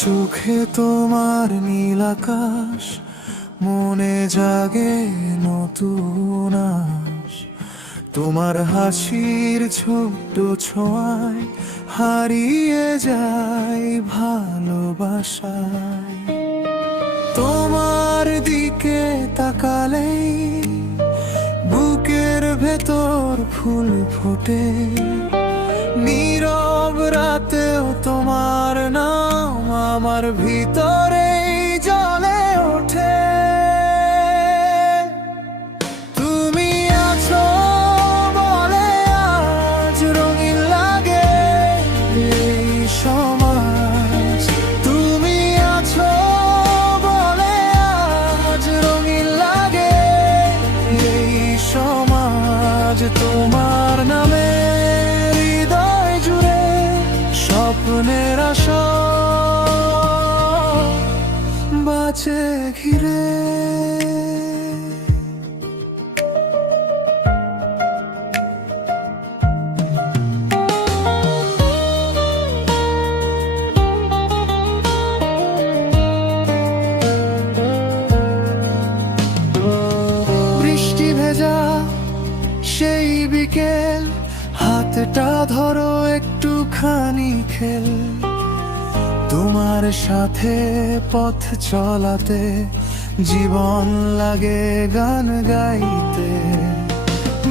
চোখে তোমার নীল আকাশ, মনে জাগে নতুন আশ। তোমার হাসির ছোট্ট ছোঁয়ায় হারিয়ে যায় ভালোবাসায়। তোমার দিকে তাকালেই বুকের ভেতর ফুল ফোটে। নীরব রাতেও তোমার নাম আমার ভিতরে জ্বলে ওঠে। তুমি আছো বলে আজ রঙিন লাগে এই সমাজ। তুমি আছো বলে আজ রঙিন লাগে এই সমাজ। তোমার নামে হৃদয় জুড়ে স্বপ্নের আশা বাঁচে ঘিরে। বৃষ্টি ভেজা সেই বিকেল, হাতটা ধরো একটুখানি খেল। তোমার সাথে পথ চলাতে জীবন লাগে গান গাইতে।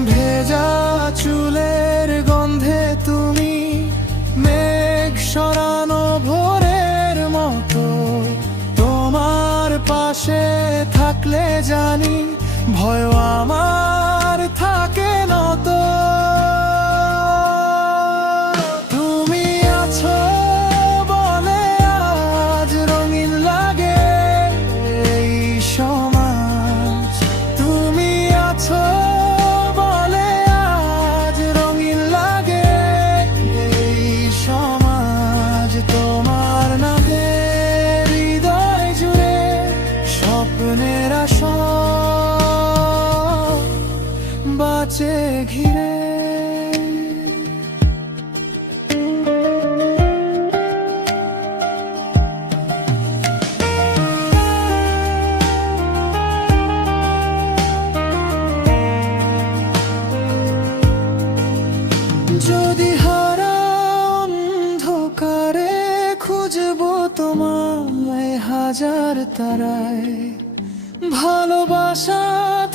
ভেজা চুলের গন্ধে তুমি মেঘ সরানো ভোরের মতো। তোমার পাশে থাকলে জানি ভয় আমার থাকে নত। তুমি আছো বলে আজ রঙিন লাগে এই সমাজ। তুমি আছো বলে আজ রঙিন লাগে এই সমাজ। তোমার নামে হৃদয় জুড়ে স্বপ্নের আশা বাঁচে ঘিরে। যদি হারা অন্ধকারে খুঁজবো তোমায় হাজার তারায়। ভালোবাসা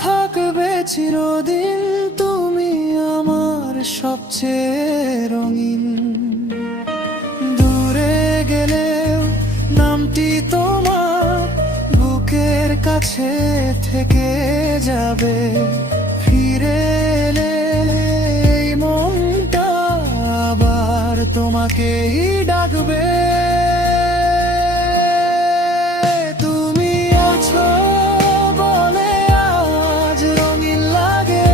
থাকবে চিরদিন, তুমি আমার সবচেয়ে রঙিন। দূরে গেলেও নামটি তোমার বুকের কাছে থেকে যাবে। ফিরে এলে এই মনটা আবার তোমাকেই ডাকবে। তুমি আছো বলে আজ রঙিন লাগে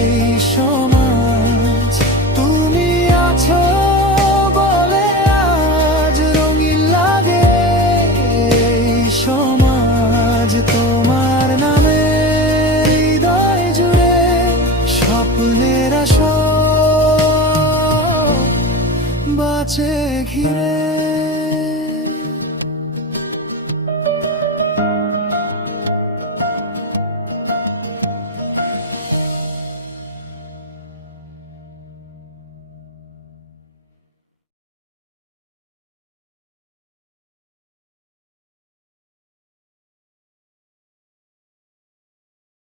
এই সমাজ। তুমি আছো বলে আজ রঙিন লাগে এই সমাজ। তোমার নামে হৃদয় জুড়ে স্বপ্নের আশা বাঁচে ঘিরে।